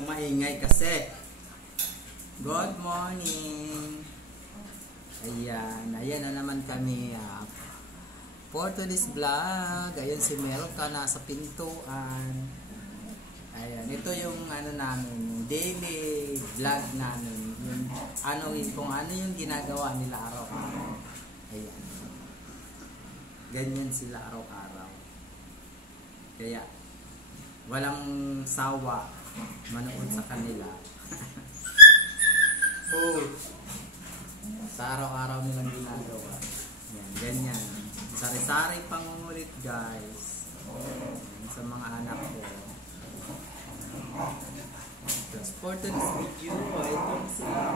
kang maingay kasi. Good morning! Ayan, ayan na naman kami. For today's vlog, ayan si Meroka nasa pintuan. Ayan, ito yung ano namin, daily vlog namin. Kung ano yung ginagawa nila araw-araw. Ayan. Ganyan sila araw-araw. Kaya, walang sawa manood sa kanila. Oh, sa araw-araw nilang ginagawa. Yan, ganyan. Sari-sari pangungulit guys. Yan, sa mga anak ko. Just for today's video, ito sila.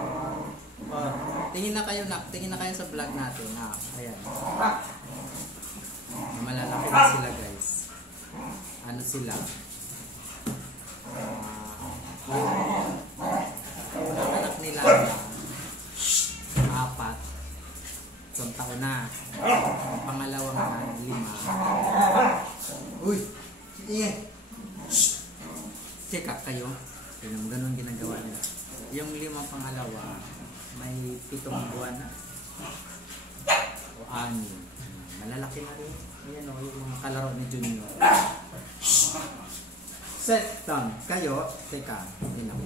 Tingin na kayo tingin na kayo sa vlog natin. Ayan. Malalaki na sila guys. Ano sila? Ang anak nila 4. Isang taon na. Ang pangalawang 5. Uy! Sige! Check up kayo. Ganun ginagawa nila. Yung 5 pangalawa, may 7 buwan na. O 6. Malalaki na rin. Ayan o, yung mga kalaro ni Junior. Set down. Kayo, teka. Hindi na.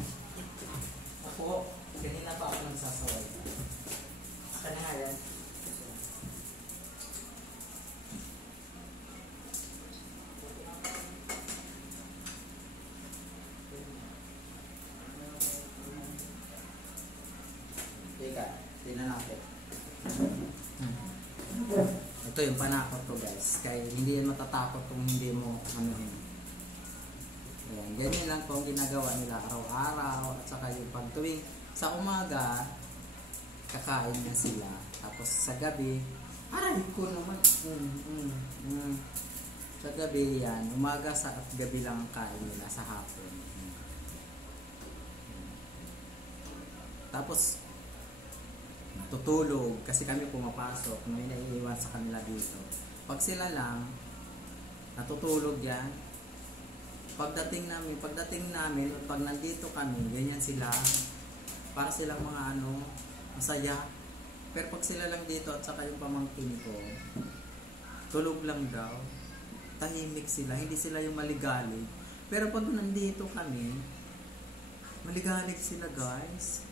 Ako, kanina pa ako nagsasaway. Aka na nga yan. Teka, tingnan natin. Ito yung panakot ko guys. Kaya hindi yan matatakot kung hindi mo anuhin. Ayan, ganyan lang po ang ginagawa nila araw-araw. At saka yung pagtuwing sa umaga, kakain na sila. Tapos sa gabi, aray ko naman. Sa gabi yan, umaga at gabi lang ang kain nila sa hapon. Tapos, natutulog kasi kami pumapasok. May naiiwan sa kanila dito. Pag sila lang, natutulog yan. Pagdating namin, pag nandito kami, ganyan sila. Para silang mga masaya. Pero pag sila lang dito at saka yung pamangkin ko, tulog lang daw. Tahimik sila, hindi sila yung maligalig. Pero pag nandito kami, maligalig sila guys.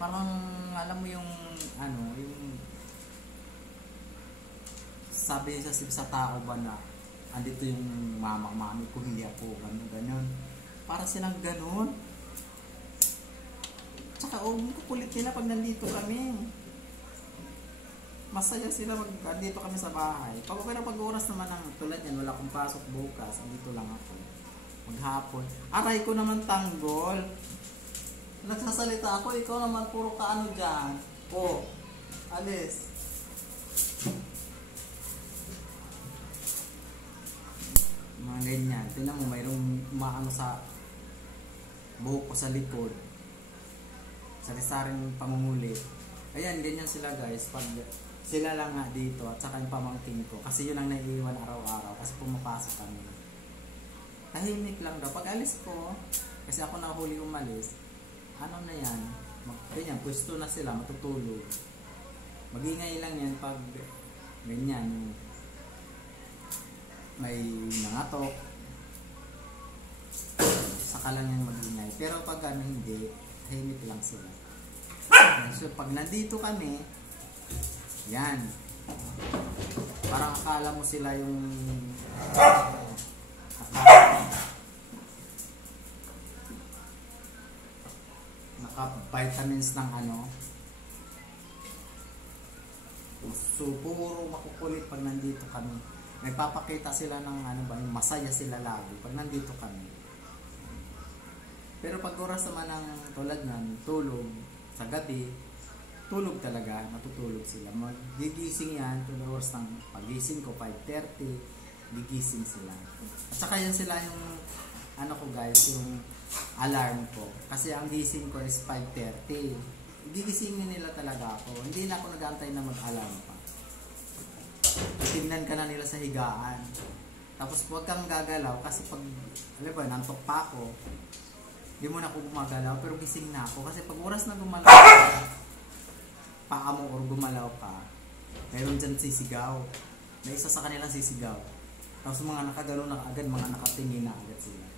Parang alam mo yung yung sabi sa tao ba na andito yung mami ko, hindi ako ganun. Para silang ganun. Tsaka kukulit nila pag nandito kami. Masaya sila andito kami sa bahay. Pag oras naman ng tulad yan, wala akong pasok bukas, andito lang ako. Maghapon. Aray ko naman tanggol. Nagsasalita ako, ikaw naman puro ka dyan. Alis. Mga ganyan. Tingnan mo, mayroong sa buhok ko sa likod. Sari-saring pangungulit. Ayan, ganyan sila guys. Pag sila lang nga dito at saka yung pamangkin ko. Kasi yun ang naiiwan araw-araw. Kasi pumapasok kami. Tahimik lang daw. Pag alis ko, kasi ako nahuli umalis, ano na yan? Ganyan, pwesto na sila, matutulog. Magingay lang yan pag ganyan. May nangatok. Saka lang yan magingay. Pero pag hindi, tahimik lang sila. So, pag nandito kami, yan. Parang akala mo sila yung naka-vitamins ng So, puro makukulit pag nandito kami. Nagpapakita sila ng yung masaya sila lagi pag nandito kami. Pero pag oras naman ng tulad ng tulog sa gabi, tulog talaga, matutulog sila. Magigising yan, tulad oras ng pagising ko, 5:30, gigising sila. At saka yan sila yung ko guys, yung alarm ko. Kasi ang gising ko is 5:30. Gigisingin nila talaga ako. Hindi na ako nag-aantay na mag-alarm pa. Tingnan ka na nila sa higaan. Tapos huwag kang gagalaw kasi pag, nantok pa ako, Hindi mo na ako gumagalaw, pero gising na ako. Kasi pag oras na gumalaw ka, paa mo or gumalaw ka, mayroon dyan sisigaw. May isa sa kanilang sisigaw. Tapos mga nakagalaw na agad, mga nakatingin na agad sila.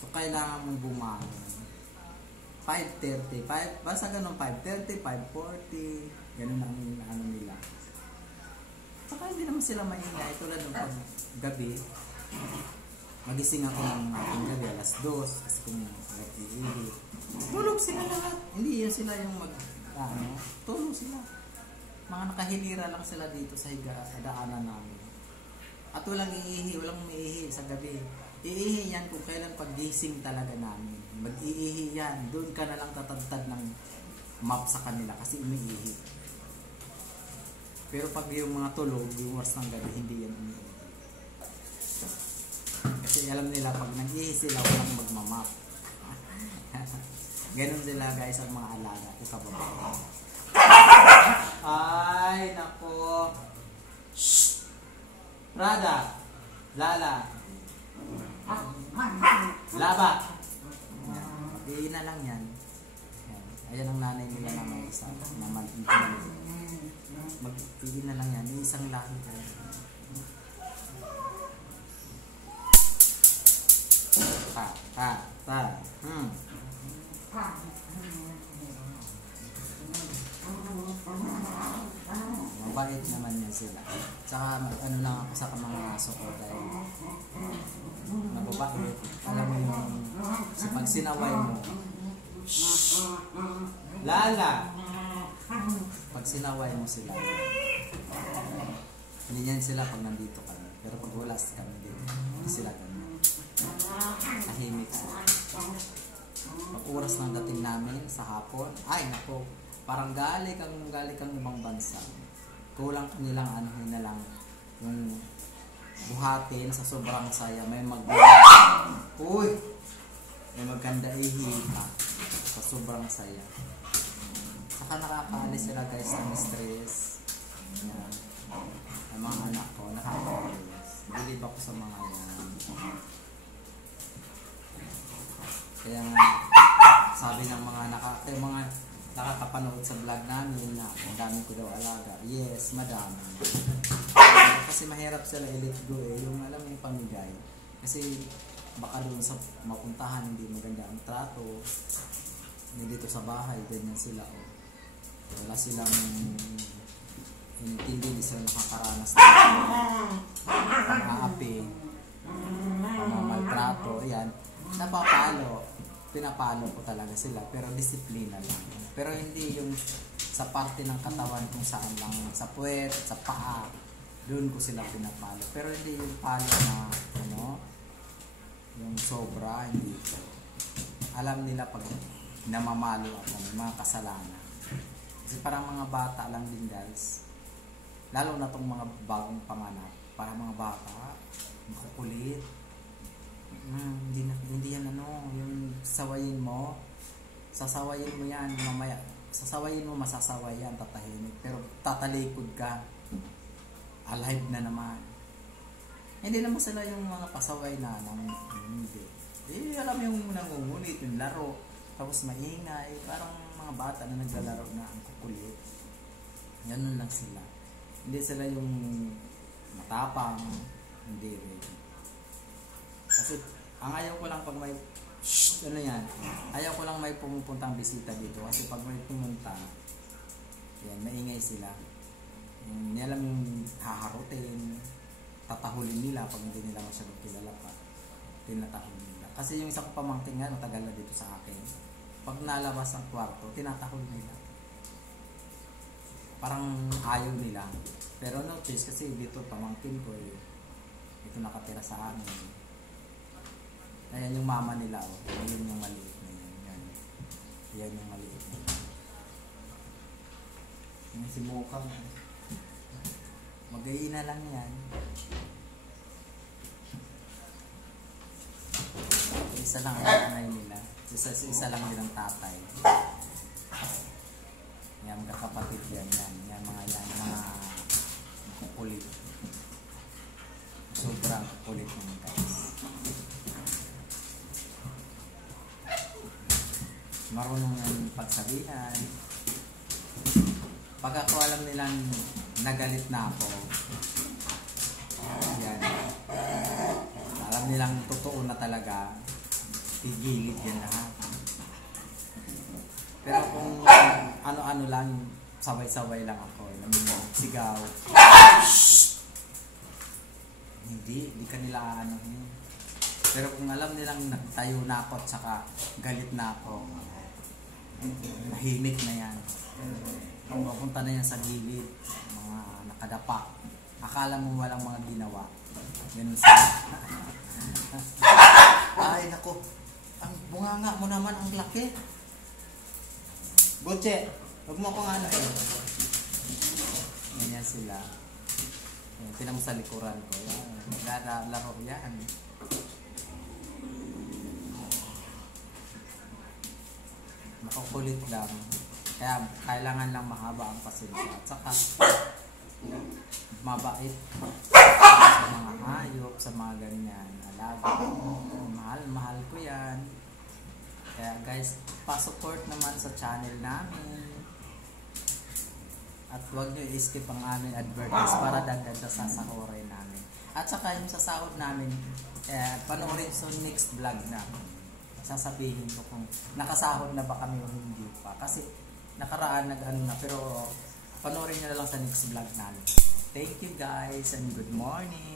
So, kailangan mong bumangon. 5:30, basta ganun, 5:30, 5:40, ganun ang ano nila. Saka hindi naman sila maingay. Tulad ng pag gabi, magising ako ng gabi, alas 2, kasi kung nag-iihi. Tulog sila lahat. Hindi yun sila yung tulog sila. Mga nakahilira lang sila dito sa daanan namin. At walang iihi, walang umiihi sa gabi. Iihi yan kung kailan pag-gising talaga namin. Mag-iihi yan. Doon ka na lang tatagtad ng map sa kanila kasi umiihi. Pero pag yung mga tulog, yung oras ng gabi, hindi yan umiihi. Kasi alam nila, pag nag-iihi sila, walang magmamap. Ganun sila guys, ang mga alaga. Ito ba? Ay, nako. Shhh! Prada! Lala! Laba! Mag-iihi na lang yan. Ayan ang nanay nila na may isa. Mag-iihi na lang yan. Isang laki ka. Mabait naman yan sila. Tsaka ano lang ako sa mga aso ko dahil mababait. Alam mo yung pag sinaway mo, Lala! Pag sinaway mo sila, hindi yan sila pag nandito kami. Pero pag wala kami dito, hindi sila ganun. Tahimik sila. Pag oras ng dating namin sa hapon, ay nako, parang gali kang ibang bansa. Kulang nilang anuhin na lang yung buhatin sa sobrang saya. May uy! May maganda ihika sa sobrang saya. Saka nakakaalis sila guys ng stress. Yan. Ang mga anak ko, nakakaalis. Bilib ako sa mga yan. Kaya sabi ng mga nakakapanood sa vlog namin na ang dami ko daw alaga. Yes, madami. Kasi mahirap sila i-let go yung alam yung pamigay. Kasi baka doon sa mapuntahan hindi maganda ang trato. Hindi dito sa bahay, ganyan sila. Wala silang hindi sila nakakaranas ng pang-aapi, pang-maltrato. Ayan, pinapalo ko talaga sila, pero disiplina lang. Pero hindi yung sa parte ng katawan kung saan lang, sa puwet, sa paa, doon ko sila pinapalo. Pero hindi yung palo na yung sobra, hindi. Alam nila pag namamalo ako, may mga kasalanan. Kasi parang mga bata lang din guys. Lalo na tong mga bagong panganak, parang mga bata, makukulit. Hindi yan yung sawayin mo. Sasawayin mo yan, mamaya. Sasawayin mo, masasaway yan, tatahimik. Pero tatalikod ka, alive na naman. Hindi naman sila yung mga pasaway na hindi. Alam yung nangungulit, yung laro. Tapos maingay, parang mga bata na naglalaro na ang kukulit. Ganun lang sila. Hindi sila yung matapang, hindi rin. Kasi ang ayaw ko lang pag may ayaw ko lang may pumupuntang bisita dito. Kasi pag may pumunta, yan, maingay sila. Hindi alam yung haharutin, tatahulin nila pag hindi nila masyadong kilala pa. Tinatahulin nila. Kasi yung isang pamangkin nga, matagal na dito sa akin. Pag nalabas ang kwarto, tinatahol nila. Parang ayaw nila. Pero no choice kasi dito pamangkin ko ito nakatira sa amin. Ayan yung mama nila Ayan yung maliit na yan. Yan yung maliit na yan. Yung si Mokang. Mag-iina lang yan. Isa lang ang nanay nila. Isa lang nilang tatay. Yan, magkakapatid yan. Yan mga kukulit. Sobrang kukulit naman guys. marunong yan pagsabihan. Pag ako alam nilang nagalit na ako, yan, alam nilang totoo na talaga, tigilid yan lahat. Pero kung ano-ano lang, sabay-sabay lang ako, sigaw, hindi kanila ano yun. Pero kung alam nilang nagtayo na ako at saka galit na ako, nahimik na yan. Mapunta na yan sa gilid, mga nakadapa. Akala mo walang mga ginawa. Ganun sila. Ay, nako. Ang bunganga mo naman, ang laki. Butche, huwag mo akong ano eh. Ganyan sila. Tinan mo sa likuran ko. Yan. Laro yan. Makukulit lang. Kaya kailangan lang mahaba ang pasensya. At saka mabait sa mga hayop, sa mga ganyan. Alaga. Mahal ko yan. Kaya guys, pa-support naman sa channel namin. At huwag nyo i-skip ang aming advertise para dagdag sa sasahurin namin. At saka yung sasahod namin, panoorin sa next vlog namin. Sasabihin ko kung nakasahod na ba kami o hindi pa. Kasi nakaraan nag-ano na, pero panoorin nyo na lang sa next vlog namin. Thank you guys and good morning!